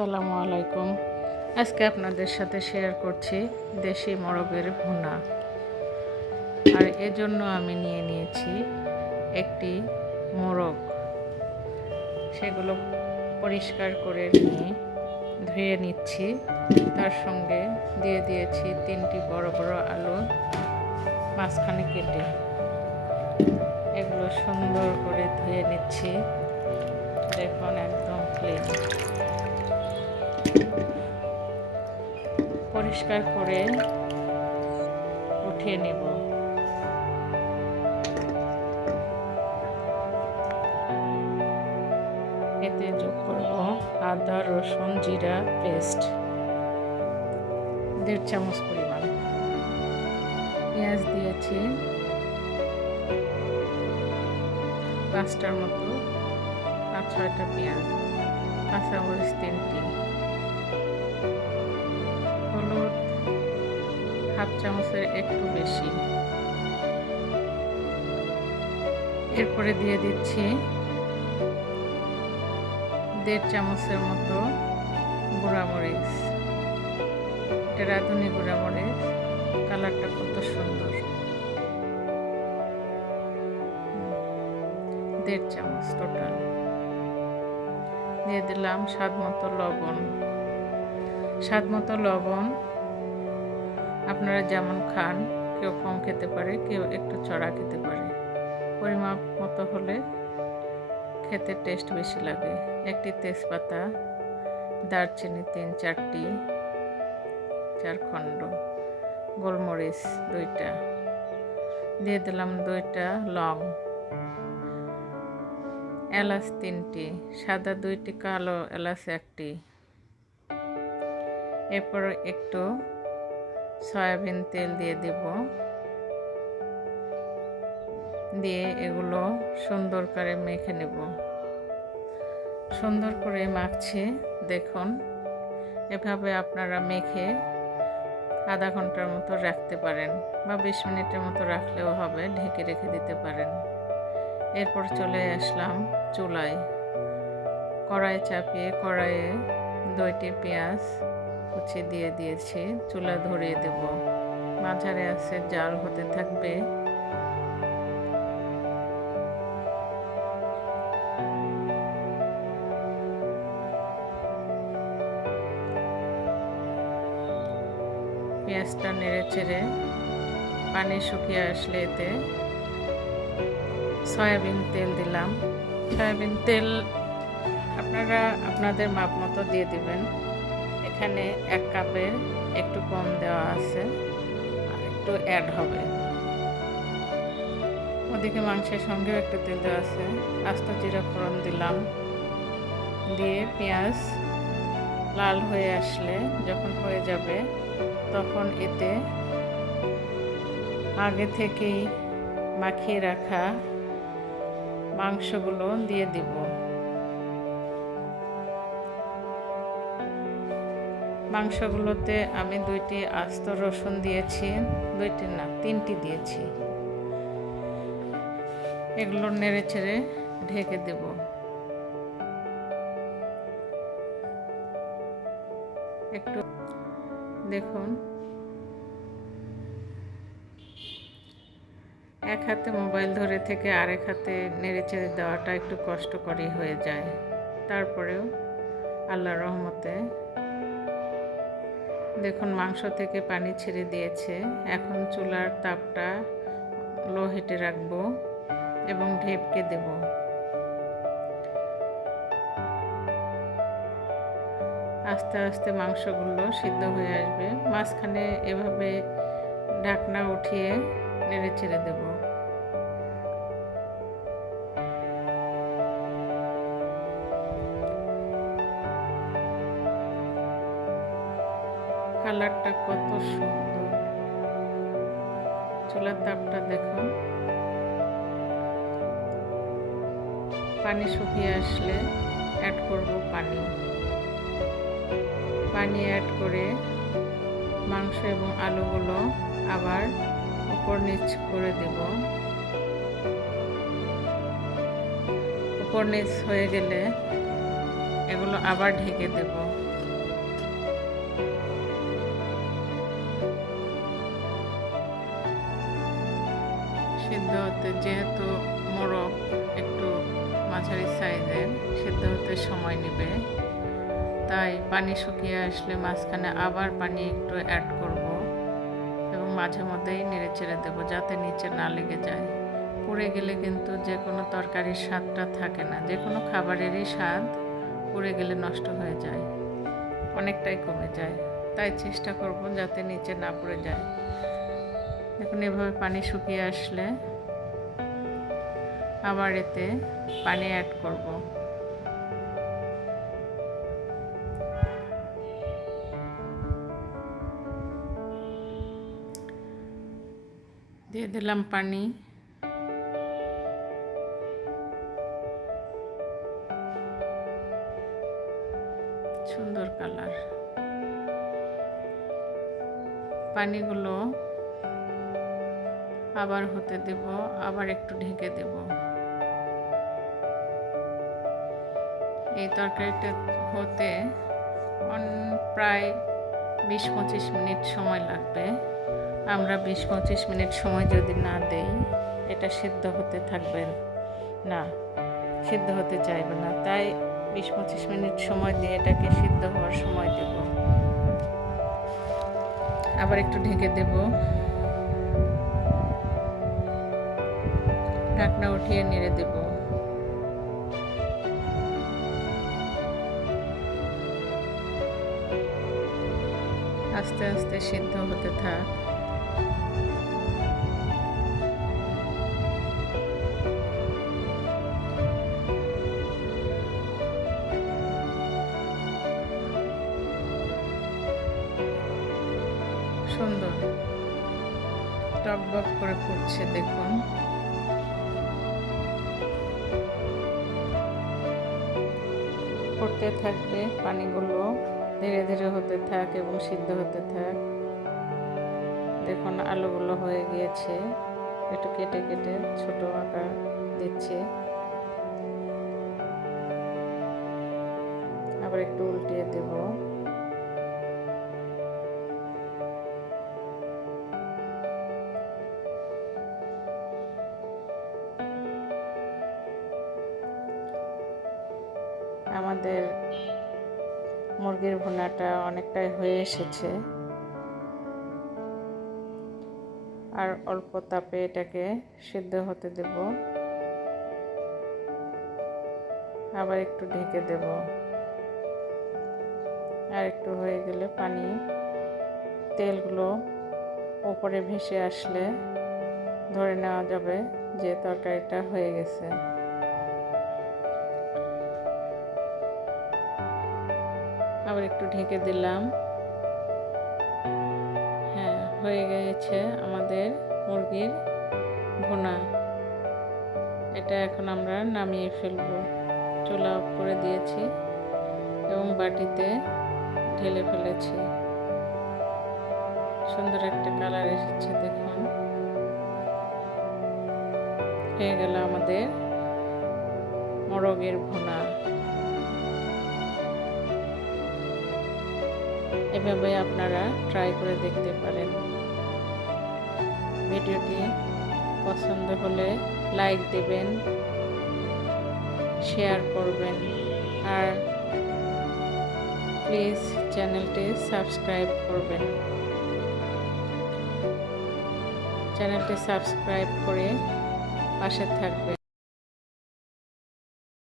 আসসালামু আলাইকুম। আজকে আপনাদের সাথে শেয়ার করছি দেশি মোরগের ভুনা। আর এজন্য আমি নিয়ে নিয়েছি একটি মোরগ। সেগুলো পরিষ্কার করে নিয়ে ধুয়ে নিচ্ছি। তার সঙ্গে দিয়ে দিয়েছি তিনটি বড় বড় আলু, মাঝখানে কেটে। এগুলো সুন্দর করে ধুয়ে নিচ্ছি। দেখুন একদম ক্লিন পরিষ্কার করে উঠিয়ে নেব। এতে যোগ করব আদা, রসুন, জিরা, পেস্ট। দেড় চামচ পরিমাণ। পেঁয়াজ দিয়েছি। পাঁচটার মতো পাঁচ ছয়টা পেঁয়াজ, কাঁচামরিচ তিনটি। চামচের একটু বেশি। এরপরে দিয়ে দিচ্ছি দেড় চামচের মতো গুঁড়ামরিচ। এটা রাঁধুনি গুঁড়ামরিচ। কালারটা কত সুন্দর। দেড় চামচ টোটাল দিয়ে দিলাম স্বাদ মতো লবণ। স্বাদ মতো লবণ আপনারা যেমন খান, কেউ কম খেতে পারে, কেউ একটু চড়া খেতে পারে। পরিমাপ মতো হলে খেতে টেস্ট বেশি লাগে। একটি তেজপাতা, দারচিনি তিন চারটি, চার খণ্ড, গোলমরিচ দুইটা, দিয়ে দিলাম দুইটা লং। এলাচ তিনটি, সাদা দুইটি, কালো এলাচ একটি। এরপর একটু সয়াবিন তেল দিয়ে দেব। দিয়ে এগুলো সুন্দর করে মেখে নেব। সুন্দর করে মাখছি, দেখুন। এভাবে আপনারা মেখে আধা ঘণ্টার মতো রাখতে পারেন বা বিশ মিনিটের মতো রাখলেও হবে, ঢেকে রেখে দিতে পারেন। এরপর চলে আসলাম চুলায়। কড়াই চাপিয়ে কড়াইয়ে দুইটি পেঁয়াজ কুচি দিয়ে দিয়েছি, চুলা ধরিয়ে দেব। মাঝারে আছে, জাল হতে থাকবে। পেঁয়াজটা নেড়ে চেড়ে পানি শুকিয়ে আসলে এতে সয়াবিন তেল দিলাম। সয়াবিন তেল আপনারা আপনাদের মাপ মতো দিয়ে দিবেন। এখানে এক কাপের একটু কম দেওয়া আছে, আর একটু অ্যাড হবে। ওদিকে মাংসের সঙ্গেও একটু তেল দেওয়া আছে। আস্ত জিরা ফোড়ন দিলাম। দিয়ে পেঁয়াজ লাল হয়ে আসলে যখন হয়ে যাবে, তখন এতে আগে থেকেই মাখিয়ে রাখা মাংসগুলো দিয়ে দিব। মাংসগুলোতে আমি দুইটি আস্ত রসুন দিয়েছি, দুইটি না, তিনটি দিয়েছি। এগুলো নেড়ে ছেড়ে ঢেকে দেব। একটু দেখুন। এক হাতে মোবাইল ধরে থেকে আরেক হাতে নেড়ে চেড়ে দেওয়াটা একটু কষ্টকরই হয়ে যায়। তারপরেও আল্লাহ রহমতে দেখুন, মাংস থেকে পানি ছেড়ে দিয়েছে। এখন চুলার তাপটা লো হিটে রাখব এবং ঢেপকে দেব। আস্তে আস্তে মাংসগুলো সিদ্ধ হয়ে আসবে। মাঝখানে এভাবে ঢাকনা উঠিয়ে নেড়ে ছেড়ে দেব। কালারটা কত সুন্দর। চুলার তাপটা দেখুন। পানি শুকিয়ে আসলে অ্যাড করব পানি। পানি অ্যাড করে মাংস এবং আলুগুলো আবার উপর নিচ করে দেব। উপর নিচ হয়ে গেলে এগুলো আবার ঢেকে দেব। হতে যেহেতু মোরগ একটু মাঝারি সাইজের, সেদ্ধ হতে সময় নেবে। তাই পানি শুকিয়ে আসলে মাঝখানে আবার পানি একটু অ্যাড করব এবং মাঝে মধ্যেই নেড়ে চেড়ে দেবো যাতে নিচে না লেগে যায়। পুড়ে গেলে কিন্তু যে কোনো তরকারির স্বাদটা থাকে না। যে কোনো খাবারেরই স্বাদ পুড়ে গেলে নষ্ট হয়ে যায়, অনেকটাই কমে যায়। তাই চেষ্টা করব যাতে নিচে না পড়ে যায়। এখন এভাবে পানি শুকিয়ে আসলে আবার এতে পানি অ্যাড করব। দিয়ে দিলাম পানি। সুন্দর কালার। পানিগুলো আবার হতে দেব, আবার একটু ঢেকে দেব। এই তরকারিটা হতে প্রায় বিশ পঁচিশ মিনিট সময় লাগবে। আমরা বিশ পঁচিশ মিনিট সময় যদি না দেই, এটা সিদ্ধ হতে থাকবে না, সিদ্ধ হতে চাইবে না। তাই বিশ পঁচিশ মিনিট সময় দিয়ে এটাকে সিদ্ধ হওয়ার সময় দেব। আবার একটু ঢেকে দেব। ঢাকনা উঠিয়ে নেড়ে দেব। আস্তে আস্তে সিদ্ধ হতে থাক। সুন্দর। টকবক করে ফুটছে দেখুন। ফুটতে থাকবে পানিগুলো ধীরে ধীরে হতে থাক এবং সিদ্ধ হতে থাক। দেখুন, আলুগুলো হয়ে গিয়েছে। একটু কেটে কেটে ছোট আঁকা দিচ্ছে। আবার একটু উল্টিয়ে দেবো। ভুনাটা অনেকটাই হয়ে এসেছে। আর অল্প তাপে এটাকে সিদ্ধ হতে দেব। আবার একটু ঢেকে দেব। আর একটু হয়ে গেলে পানি, তেলগুলো ওপরে ভেসে আসলে ধরে নেওয়া যাবে যে তরকারিটা হয়ে গেছে। একটু ঢেকে দিলাম। হ্যাঁ হয়ে গেছে আমাদের মুরগির ভুনা। এটা এখন আমরা নামিয়ে ফেলব। চুলা অফ করে দিয়েছি এবং বাটিতে ঢেলে ফেলেছি। সুন্দর একটা কালার এসেছে, দেখুন। হয়ে গেল আমাদের মোরগের ভুনা। এভাবে আপনারা ট্রাই করে দেখতে পারেন। ভিডিওটি পছন্দ হলে লাইক দেবেন শেয়ার করবেন, আর প্লিজ চ্যানেলটি সাবস্ক্রাইব করবেন। চ্যানেলটি সাবস্ক্রাইব করে পাশে থাকবেন।